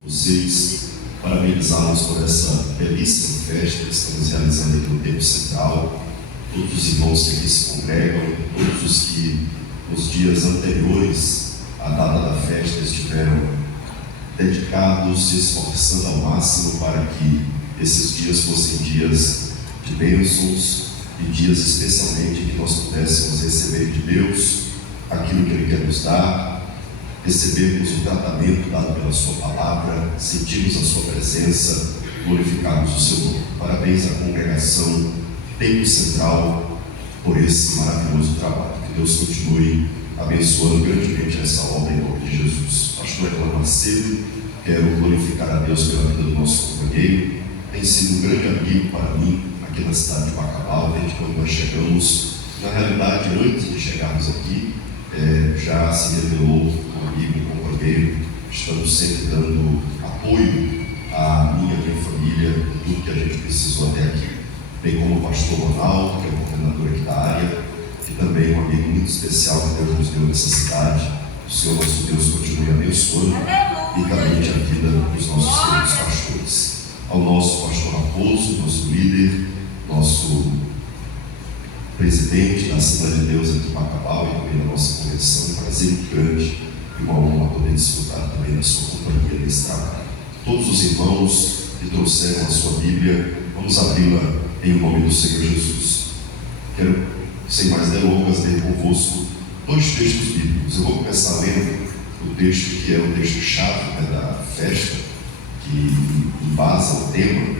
Vocês, parabenizá-los por essa belíssima festa que estamos realizando aqui no Templo Central, todos os irmãos que aqui se congregam, todos os que nos dias anteriores à data da festa estiveram dedicados, se esforçando ao máximo para que esses dias fossem dias de bênçãos e dias especialmente que nós pudéssemos receber de Deus aquilo que Ele quer nos dar, recebermos o tratamento dado pela Sua Palavra, sentirmos a Sua presença, glorificarmos o Seu nome. Parabéns à congregação Templo Central por esse maravilhoso trabalho. Que Deus continue abençoando grandemente essa obra em nome de Jesus. Pastor Edgar Macedo, quero glorificar a Deus pela vida do nosso companheiro. Tem sido um grande amigo para mim aqui na cidade de Bacabal, desde quando nós chegamos. Na realidade, antes de chegarmos aqui, já se revelou um amigo, um companheiro. Estamos sempre dando apoio à minha família, em tudo que a gente precisou até aqui. Bem como o pastor Ronaldo, que é o coordenador aqui da área, e também um amigo muito especial que Deus nos deu nessa cidade. O Senhor nosso Deus continue abençoando ricamente a vida dos nossos queridos pastores. Ao nosso pastor Raposo, nosso líder, nosso presidente da Assembleia de Deus aqui em Bacabal e também da nossa convenção, um prazer muito grande e uma honra poder desfrutar também da sua companhia nesse trabalho. Todos os irmãos que trouxeram a sua Bíblia, vamos abri-la em nome do Senhor Jesus. Quero, sem mais delongas, ler convosco dois textos bíblicos. Eu vou começar lendo o texto que é o texto-chave da festa, que embasa o tema,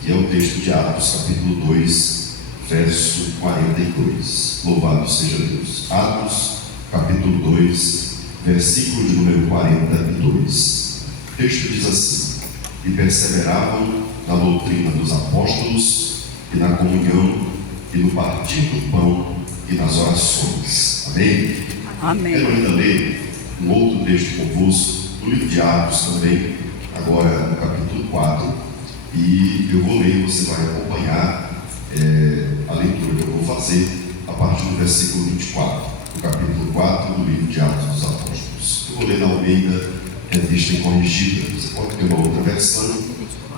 que é o texto de Atos, capítulo 2, verso 42. Louvado seja Deus. Atos, capítulo 2, versículo de número 42. O texto diz assim: e perseveravam na doutrina dos apóstolos, e na comunhão, e no partir do pão, e nas orações. Amém? Amém. Quero ainda ler um outro texto convosco, do livro de Atos também, agora no capítulo 4, e eu vou ler, você vai acompanhar a leitura que eu vou fazer a partir do versículo 24, do capítulo 4 do livro de Atos dos Apóstolos. Eu vou ler na Almeida, revista e corrigida. Você pode ter uma outra versão,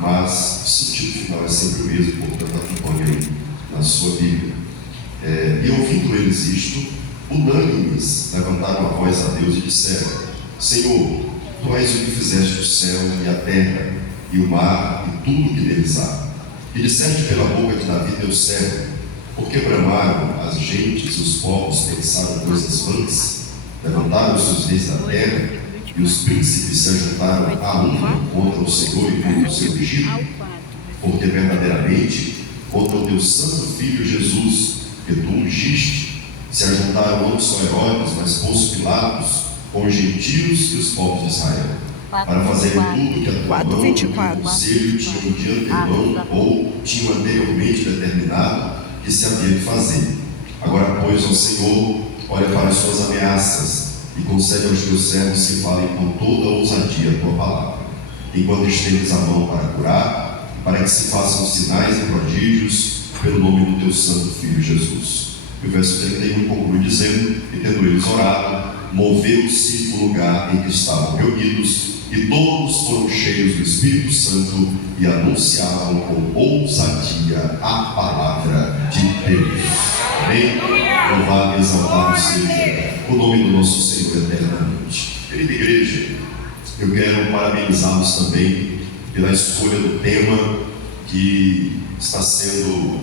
mas o sentido final é sempre o mesmo, portanto acompanhe aí na sua Bíblia. E ouvindo eles isto, unânimes levantaram a voz a Deus e disseram: Senhor, Tu és o que fizeste o céu e a terra, e o mar e tudo o que neles há. E disseste pela boca de Davi teu servo: porque bramaram as gentes e os povos pensaram coisas vãs? Levantaram-se os reis da terra, e os príncipes se ajuntaram a uma contra o Senhor e contra o seu ungido? Porque verdadeiramente contra o teu santo Filho Jesus, que tu ungiste, se ajuntaram não só Herodes, mas Pôncio Pilatos, com os gentios e os povos de Israel, para fazerem tudo que a tua mão e o teu conselho tinham de antemão ou tinham anteriormente determinado que se havia de fazer. Agora, pois, ó Senhor, olha para as suas ameaças e concede aos teus servos que falem com toda a ousadia a tua palavra, enquanto estendes a mão para curar, para que se façam sinais e prodígios pelo nome do teu santo Filho Jesus. E o verso 31 conclui dizendo: e tendo eles orado, moveu-se o lugar em que estavam reunidos, e todos foram cheios do Espírito Santo e anunciavam com ousadia a palavra de Deus. Amém? Louvado e exaltado seja o nome do nosso Senhor eternamente. Querida igreja, eu quero parabenizá-los também pela escolha do tema que está sendo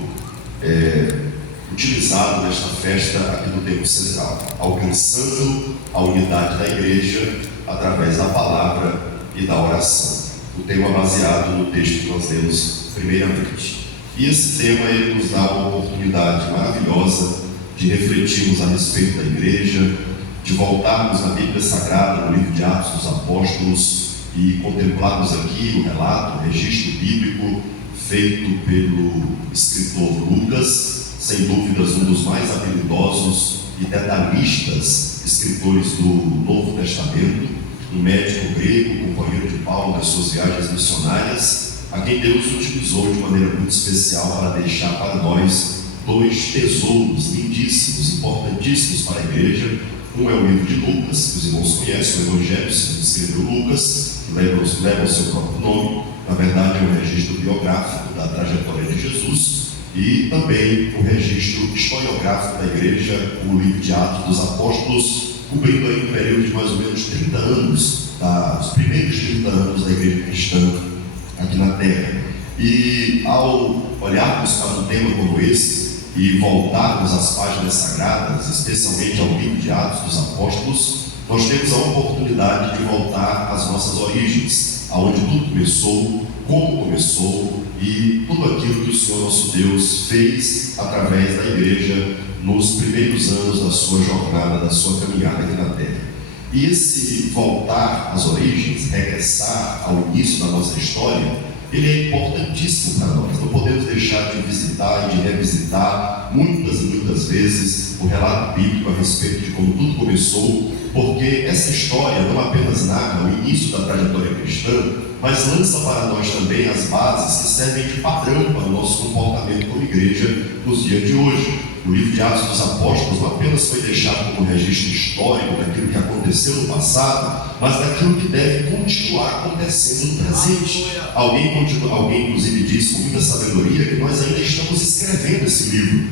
utilizado nesta festa aqui no Templo Central, alcançando a unidade da igreja através da palavra e da oração. O tema baseado no texto que nós lemos primeiramente. E esse tema ele nos dá uma oportunidade maravilhosa de refletirmos a respeito da igreja, de voltarmos na Bíblia Sagrada, no livro de Atos dos Apóstolos, e contemplarmos aqui o relato, o registro bíblico feito pelo escritor Lucas, sem dúvidas um dos mais habilidosos e detalhistas escritores do Novo Testamento, um médico grego, companheiro de Paulo nas suas viagens missionárias, a quem Deus utilizou de maneira muito especial para deixar para nós dois tesouros lindíssimos, importantíssimos para a igreja, Um é o livro de Lucas, que os irmãos conhecem, o Evangelho, que escreveu Lucas, leva o seu próprio nome. Na verdade, é um registro biográfico da trajetória de Jesus, e também o registro historiográfico da igreja, o livro de Atos dos Apóstolos, cobrindo aí um período de mais ou menos 30 anos, os primeiros 30 anos da igreja cristã aqui na Terra. E ao olharmos para um tema como esse e voltarmos às páginas sagradas, especialmente ao livro de Atos dos Apóstolos, nós temos a oportunidade de voltar às nossas origens, aonde tudo começou, como começou e tudo aquilo que o Senhor nosso Deus fez através da igreja nos primeiros anos da sua jornada, da sua caminhada aqui na Terra. E esse voltar às origens, regressar ao início da nossa história, ele é importantíssimo para nós. Não podemos deixar de visitar e de revisitar muitas e muitas vezes o relato bíblico a respeito de como tudo começou, porque essa história não apenas narra o início da trajetória cristã, mas lança para nós também as bases que servem de padrão para o nosso comportamento como igreja nos dias de hoje. O livro de Atos dos Apóstolos não apenas foi deixado como registro histórico daquilo que aconteceu no passado, mas daquilo que deve continuar acontecendo no presente. Alguém inclusive disse com muita sabedoria que nós ainda estamos escrevendo esse livro.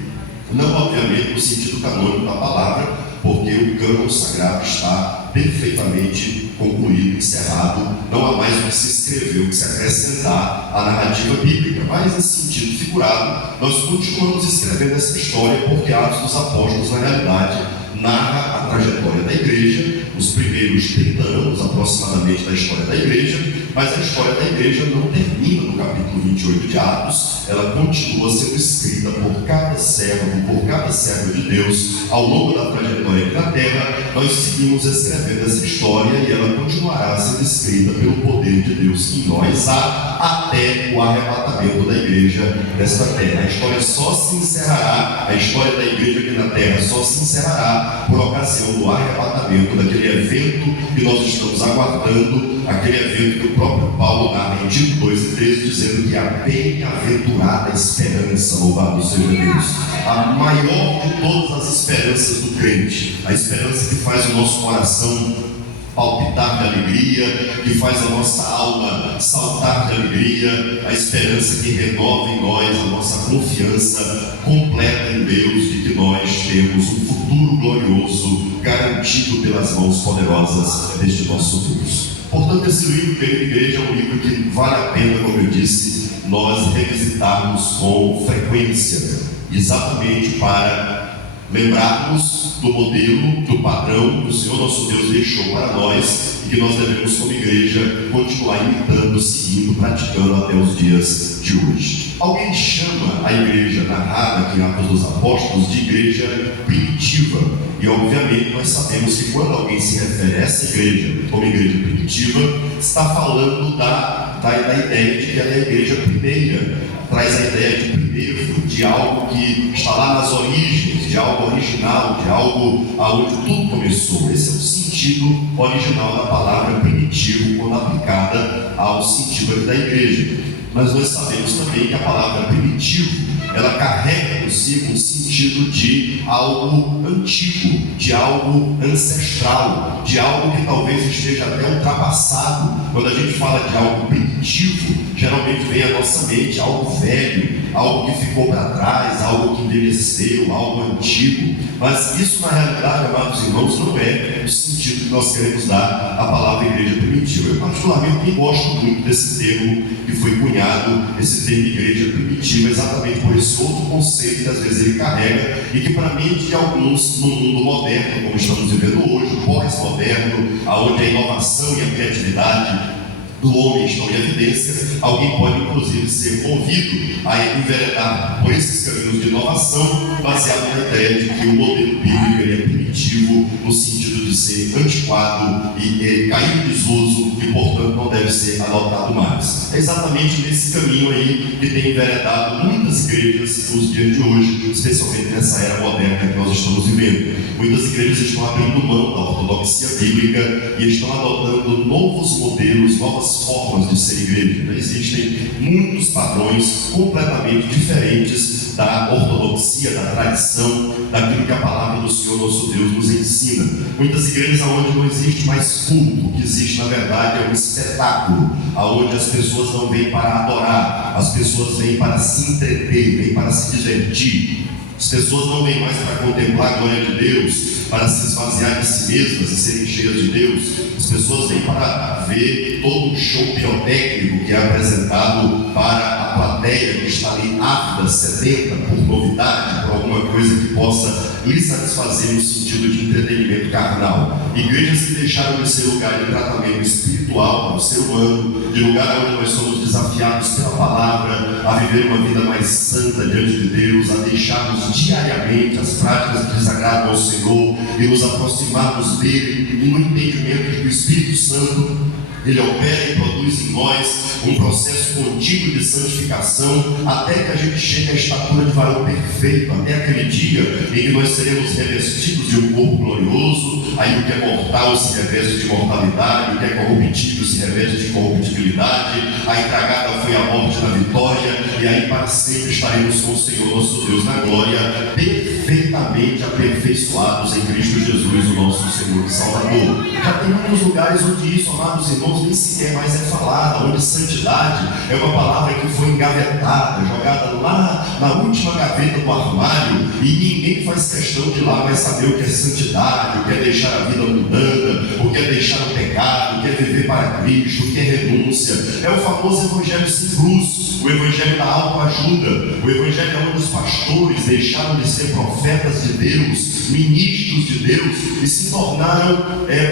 Não, obviamente, no sentido canônico da palavra, porque o cânon sagrado está perfeitamente concluído, encerrado, não há mais o que se escrever, o que se acrescentar à narrativa bíblica, mas nesse sentido figurado, nós continuamos escrevendo essa história, porque Atos dos Apóstolos, na realidade, narra a trajetória da igreja, os primeiros 30 anos aproximadamente da história da igreja, mas a história da igreja não termina no capítulo 28 de Atos, ela continua sendo escrita por cada servo de Deus, ao longo da trajetória aqui na Terra. Nós seguimos escrevendo essa história e ela continuará sendo escrita pelo poder de Deus em nós até o arrebatamento da igreja desta terra. A história só se encerrará, a história da igreja aqui na Terra só se encerrará por ocasião do arrebatamento, daquele evento que nós estamos aguardando, aquele evento que o próprio Paulo narra em Tito 2:13, dizendo que a bem-aventurada esperança, louvado seja Deus, a maior de todas as esperanças do crente, a esperança que faz o nosso coração palpitar de alegria, que faz a nossa alma saltar de alegria, a esperança que renova em nós a nossa confiança completa em Deus de que nós temos um futuro glorioso garantido pelas mãos poderosas deste nosso Deus. Portanto, esse livro, querida igreja, é um livro que vale a pena, como eu disse, nós revisitarmos com frequência, exatamente para lembrarmos do modelo, do padrão que o Senhor nosso Deus deixou para nós e que nós devemos, como igreja, continuar imitando, seguindo, praticando até os dias de hoje. Alguém chama a igreja narrada aqui em Atos dos Apóstolos de igreja primitiva, e obviamente nós sabemos que quando alguém se refere a essa igreja como igreja primitiva, está falando da ideia de que ela é a igreja primeira, traz a ideia de primeiro, de algo que está lá nas origens, de algo original, de algo aonde tudo começou. Esse é o sentido original da palavra primitivo quando aplicada ao sentido da igreja. Mas nós sabemos também que a palavra primitivo, ela carrega consigo um sentido de algo antigo, de algo ancestral, de algo que talvez esteja até ultrapassado. Quando a gente fala de algo primitivo, geralmente vem à nossa mente algo velho, algo que ficou para trás, algo que envelheceu, algo antigo. Mas isso, na realidade, amados irmãos, não é o sentido que nós queremos dar à palavra igreja primitiva. Eu particularmente gosto muito desse termo que foi cunhado, esse termo igreja primitiva, exatamente por esse outro conceito que às vezes ele carrega e que para a mente de alguns no mundo moderno, como estamos vivendo hoje, o pós-moderno, onde a inovação e a criatividade do homem estão em evidência, alguém pode inclusive ser convido a enveredar por esses caminhos de inovação, baseado na ideia de que o modelo bíblico ele é primitivo, no sentido de ser antiquado e cair em desuso e, portanto, não deve ser adotado mais. É exatamente nesse caminho aí que tem enveredado muitas igrejas nos dias de hoje, especialmente nessa era moderna que nós estamos vivendo. Muitas igrejas estão abrindo mão da ortodoxia bíblica e estão adotando novos modelos, novas novas formas de ser igreja. Então, existem muitos padrões completamente diferentes da ortodoxia, da tradição, daquilo que a palavra do Senhor nosso Deus nos ensina. Muitas igrejas onde não existe mais culto, o que existe na verdade é um espetáculo, onde as pessoas não vêm para adorar, as pessoas vêm para se entreter, vêm para se divertir. As pessoas não vêm mais para contemplar a glória de Deus, para se esvaziar de si mesmas e serem cheias de Deus. As pessoas vêm para ver todo um show pirotécnico que é apresentado para a plateia que está ali ávida, sedenta por novidade, por alguma coisa que possa lhe satisfazer no sentido de entretenimento carnal. Igrejas que deixaram de ser lugar de tratamento espiritual para o ser humano, de lugar onde nós somos desafiados pela palavra a viver uma vida mais santa diante de Deus, a deixarmos diariamente as práticas que desagradam ao Senhor e nos aproximarmos dele e no entendimento de que o Espírito Santo ele opera e produz em nós um processo contínuo de santificação até que a gente chegue à estatura de varão perfeito, até aquele dia em que nós seremos revestidos de um corpo glorioso. Aí o que é mortal se reveste de mortalidade, o que é corruptível se reveste de corruptibilidade. A entragada foi a morte da vitória, e aí para sempre estaremos com o Senhor nosso Deus na glória, perfeitamente aperfeiçoados em Cristo Jesus, o nosso Senhor e Salvador. Já tem muitos lugares onde isso, amados irmãos, nem sequer mais é falada, onde santidade é uma palavra que foi engavetada, jogada lá na última gaveta do armário, e ninguém faz questão de lá mais saber o que é santidade, o que é deixar a vida mundana, o que é deixar o pecado, o que é viver para Cristo, o que é renúncia. É o famoso evangelho sem cruz, o evangelho da autoajuda, o evangelho onde os pastores deixaram de ser profetas de Deus, ministros de Deus, e se tornaram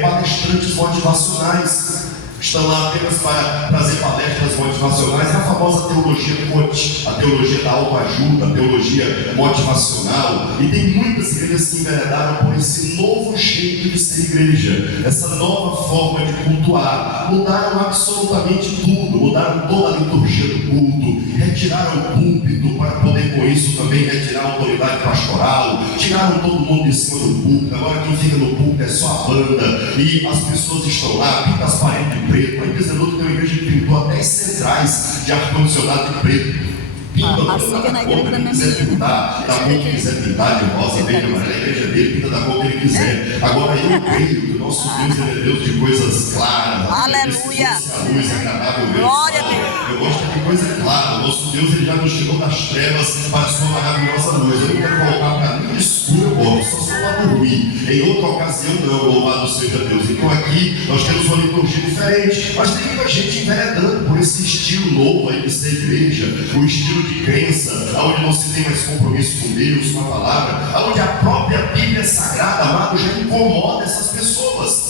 palestrantes motivacionais. Estão lá apenas para trazer palestras motivacionais. É a famosa teologia coach, a teologia da autoajuda, a teologia motivacional. E tem muitas igrejas que enveredaram por esse novo jeito de ser igreja, essa nova forma de cultuar. Mudaram absolutamente tudo, mudaram toda a liturgia do culto, retiraram o púlpito para poder com isso também retirar a autoridade pastoral, tiraram todo mundo de cima do púlpito. Agora quem fica no púlpito é só a banda, e as pessoas estão lá, pintam as paredes de preto. A Igreja tem uma igreja que pintou até as centrais de ar-condicionado de preto. Pinta da cor que ele quiser pintar, da cor que quiser pintar, de rosa, verde, amarela, a igreja dele pinta da cor que ele quiser. Agora eu creio que o nosso Deus é Deus de coisas claras. Aleluia! A luz é agradável. Glória a Deus! Eu gosto de coisa clara. O nosso Deus ele já nos tirou das trevas para a sua maravilhosa luz. Eu não quero colocar o caminho escuro, eu gosto, só sou lado ruim. Em outra ocasião não, louvado seja Deus. Então aqui nós temos uma liturgia diferente, mas tem muita gente enveredando por esse estilo novo aí de ser igreja, o estilo de crença, onde não se tem mais compromisso com Deus, com a palavra, onde a própria Bíblia Sagrada, amado, já incomoda essas pessoas.